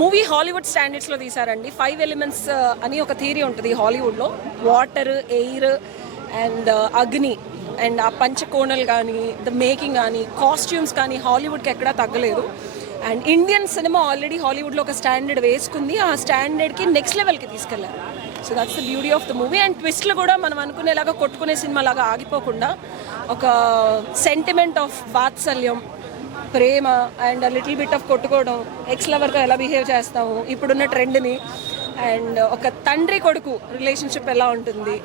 Movie Hollywood స్టాండర్డ్స్లో తీశారండి. 5 elements అని ఒక థియరీ ఉంటుంది హాలీవుడ్లో. వాటర్, ఎయిర్ అండ్ అగ్ని అండ్ ఆ పంచకోణలు కానీ, ద మేకింగ్ కానీ, కాస్ట్యూమ్స్ కానీ హాలీవుడ్కి ఎక్కడా తగ్గలేదు. అండ్ ఇండియన్ సినిమా ఆల్రెడీ హాలీవుడ్లో ఒక స్టాండర్డ్ వేసుకుంది. ఆ స్టాండర్డ్కి నెక్స్ట్ లెవెల్కి తీసుకెళ్లారు. So that's the beauty of the movie. And ట్విస్ట్లు కూడా మనం అనుకునేలాగా కొట్టుకునే సినిమా లాగా ఆగిపోకుండా ఒక సెంటిమెంట్ ఆఫ్ వాత్సల్యం, ప్రేమ అండ్ లిటిల్ బిట్ ఆఫ్ కొట్టుకోవడం, ఎక్స్ లవర్తో ఎలా బిహేవ్ చేస్తాము, ఇప్పుడున్న ట్రెండ్ని, అండ్ ఒక తండ్రి కొడుకు రిలేషన్షిప్ ఎలా ఉంటుంది,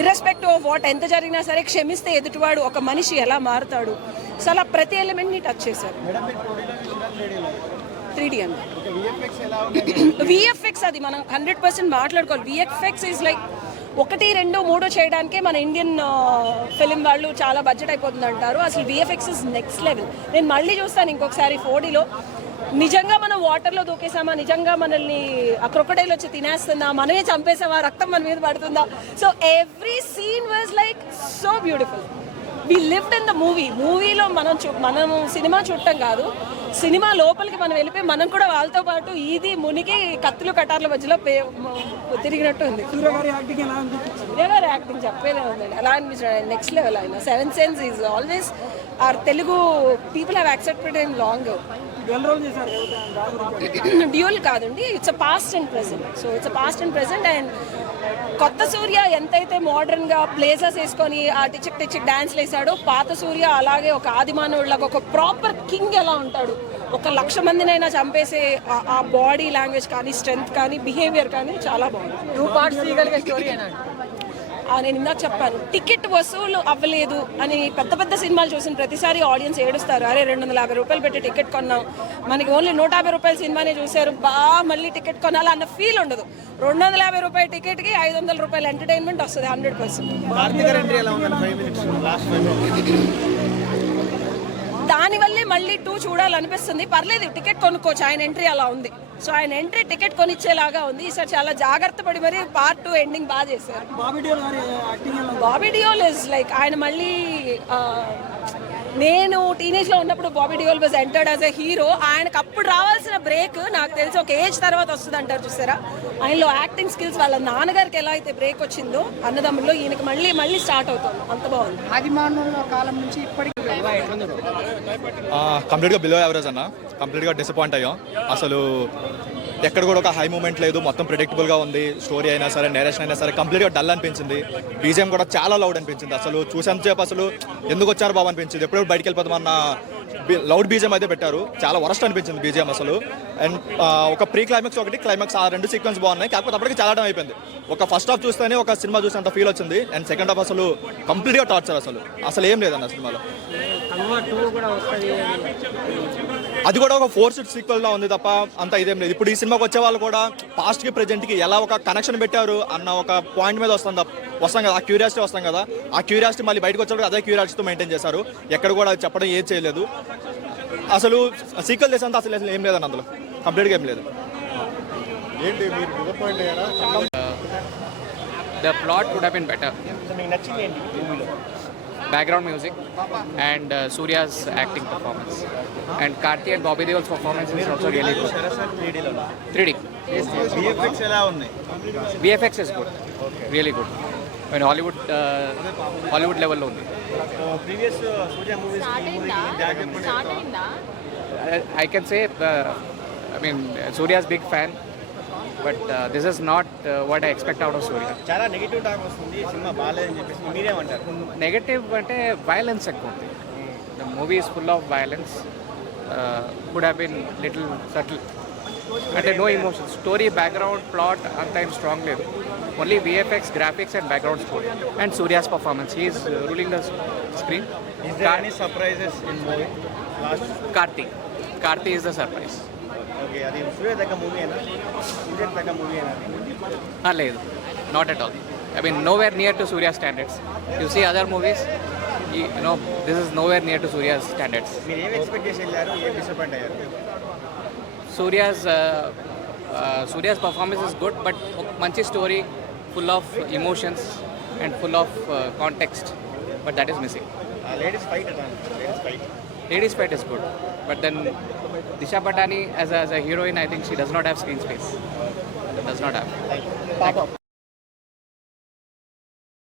ఇర్రెస్పెక్టివ్ ఆఫ్ వాట్ ఎంత జరిగినా సరే క్షమిస్తే ఎదుటివాడు ఒక మనిషి ఎలా మారుతాడు. సో అలా ప్రతి ఎలిమెంట్ని టచ్ చేశారు. 3D అండి. విఎఫ్ఎక్స్ అది మనం 100% మాట్లాడుకోవాలి. విఎఫ్ఎక్స్ ఈజ్ లైక్ 1, 2, 3 చేయడానికే మన ఇండియన్ ఫిలిం వాళ్ళు చాలా బడ్జెట్ అయిపోతుంది అంటారు. అసలు విఎఫ్ఎక్స్ ఇస్ నెక్స్ట్ లెవెల్. నేను మళ్ళీ చూస్తాను ఇంకొకసారి 4Dలో. నిజంగా మనం వాటర్లో దూకేసామా, నిజంగా మనల్ని ఆ క్రొకడైల్ వచ్చి తినేస్తుందా, మనమే చంపేసామా, రక్తం మన మీద పడుతుందా. So every scene was like so beautiful. We lived in the మూవీలో మనం సినిమా చూడటం కాదు, సినిమా లోపలికి మనం వెళ్ళిపోయి మనం కూడా వాళ్ళతో పాటు ఈది మునిగి కత్తులు కటార్ల మధ్యలో తిరిగినట్టు ఉంది. సూర్య గారి యాక్టింగ్ చెప్పేదే ఉందండి. ఎలా అనిపించాడు, నెక్స్ట్ లెవెల్. ఆయన 7th sense is always our Telugu people have accepted in long. Dual కాదండి, it's a past and present. So it's a past and present. And కొత్త సూర్య ఎంతైతే మోడర్న్గా ప్లేసెస్ వేసుకొని ఆ టిచిక్ డాన్స్లు వేసాడో, పాత సూర్య అలాగే ఒక ఆదిమానవుడిలాగా ఒక ప్రాపర్ కింగ్ ఎలా ఉంటాడు, 1,00,000 మందినైనా చంపేసే ఆ బాడీ లాంగ్వేజ్ కానీ, స్ట్రెంగ్త్ కానీ, బిహేవియర్ కానీ చాలా బాగుంది. 2 parts తీయగలిగే స్టోరీ అయినా నేను ఇందాక చెప్పాను, టికెట్ వసూలు అవ్వలేదు అని పెద్ద సినిమాలు చూసిన ప్రతిసారి ఆడియన్స్ ఏడుస్తారు. అరే 250 రూపాయలు పెట్టి టికెట్ కొన్నాం, మనకి ఓన్లీ 150 రూపాయల సినిమానే చూశారు, మళ్ళీ టికెట్ కొనాలి అన్న ఫీల్ ఉండదు. 250 రూపాయల టికెట్కి 500 రూపాయల ఎంటర్టైన్మెంట్ వస్తుంది 100%. దానివల్లే మళ్ళీ 2 చూడాలనిపిస్తుంది. పర్లేదు, టికెట్ కొనుక్కోవచ్చు, ఆయన ఎంట్రీ అలా ఉంది. సో ఆయన ఎంట్రీ టికెట్ కొనిచ్చేలాగా ఉంది. ఈసారి చాలా జాగ్రత్త పడి మరి పార్ట్ 2 ఎండింగ్ బాగా చేశారు. బాబీ డియోల్ ఇస్ లైక్, ఆయన మళ్ళీ నేను టీనేజ్లో ఉన్నప్పుడు Bobby Deol was entered as a hero. ఆయనకు అప్పుడు రావాల్సిన బ్రేక్ నాకు తెలిసి ఒక ఏజ్ తర్వాత వస్తుంది అంటారు చూసారా. ఆయనలో యాక్టింగ్ స్కిల్స్ వాళ్ళ నాన్నగారికి ఎలా అయితే బ్రేక్ వచ్చిందో అన్నదమ్ముల్లో, ఈయనకి మళ్ళీ స్టార్ట్ అవుతుంది. అంత బాగుంది. ఆదిమానవుల కాలం నుంచి ఇప్పటికి కంప్లీట్గా బిలో యావరేజ్ అన్న. కంప్లీట్గా డిసప్పాయింట్ అయ్యాం. అసలు ఎక్కడ కూడా ఒక హై మూమెంట్ లేదు, మొత్తం ప్రిడిక్టబుల్గా ఉంది. స్టోరీ అయినా సరే, నేరేషన్ అయినా సరే కంప్లీట్గా డల్ అనిపించింది. బీజిఎం కూడా చాలా లౌడ్ అనిపించింది. అసలు చూసేంతసేపు అసలు ఎందుకు వచ్చారు బాబు అనిపించింది. ఎప్పుడెప్పుడు బయటికి వెళ్ళిపోతామన్న లౌడ్ బీజిఎం అయితే పెట్టారు. చాలా వరస్ట్ అనిపించింది బీజిఎం అసలు. అండ్ ఒక ప్రీ క్లైమాక్స్, ఒకటి క్లైమాక్స్, ఆ 2 సీక్వెన్స్ బాగున్నాయి. కాకపోతే అప్పటికి చాలా టైం అయిపోయింది. ఒక ఫస్ట్ హాఫ్ చూస్తేనే ఒక సినిమా చూసేంత ఫీల్ వచ్చింది. అండ్ సెకండ్ హాఫ్ అసలు కంప్లీట్గా టార్చర్. అసలు ఏం లేదన్న సినిమాలో. అది కూడా ఒక 4 సీక్వెల్లా ఉంది తప్ప అంత ఇదేం లేదు. ఇప్పుడు ఈ సినిమాకి వచ్చే వాళ్ళు కూడా పాస్ట్కి ప్రెజెంట్కి ఎలా ఒక కనెక్షన్ పెట్టారు అన్న ఒక పాయింట్ మీద వస్తాం కదా, ఆ క్యూరియాసిటీ వస్తాం కదా, ఆ క్యూరియాసిటీ మళ్ళీ బయటకు వచ్చేటప్పుడు అదే క్యూరియాసిటీతో మెయింటైన్ చేశారు. ఎక్కడ కూడా చెప్పడం ఏం చేయలేదు. అసలు సీక్వెల్ చేసేంత అసలు ఏం లేదన్న, అందులో కంప్లీట్గా ఏం లేదు. The plot would have been better. Background music and Surya's acting performance, and Karthi and Bobby Deol's performance is also really good. 3D. VFX ఎలా ఉంది? VFX is good, really good. When Hollywood level lo undi. Previous Surya movies I can say I mean Surya's big fan, but this is not what I expect out of Surya. చాలా negative talk వస్తుంది, cinema బాగాలేదని చెప్పేసి మీరేమంటారు? Negative అంటే violence ఎక్కువ ఉంది. The movie is full of violence. Could have been little subtle, అంటే no emotion. Story, background, plot అంత ఏం స్ట్రాంగ్ లేదు. Only VFX, graphics and background story and Surya's performance. He is ruling the screen. Surprises in movie? Karthi is the surprise. Okay, అది సూర్య దగ్గర movie అయినా? సూర్య దగ్గర movie అయినా? లేదు, not at all. I mean, nowhere near to Surya standards. You see other movies, you know, this is nowhere near to Surya's standards. మీరు ఏం expect చేసి వెళ్ళారు, ఏం డిసప్పాయింట్ అయ్యారు? Surya's performance is good, but manchi story, full of emotions and full of context, but that is missing. Ladies fight at all. Ladies fight. Ladies fight is good, but then Disha Patani as a heroine, I think she does not have screen space, does not have.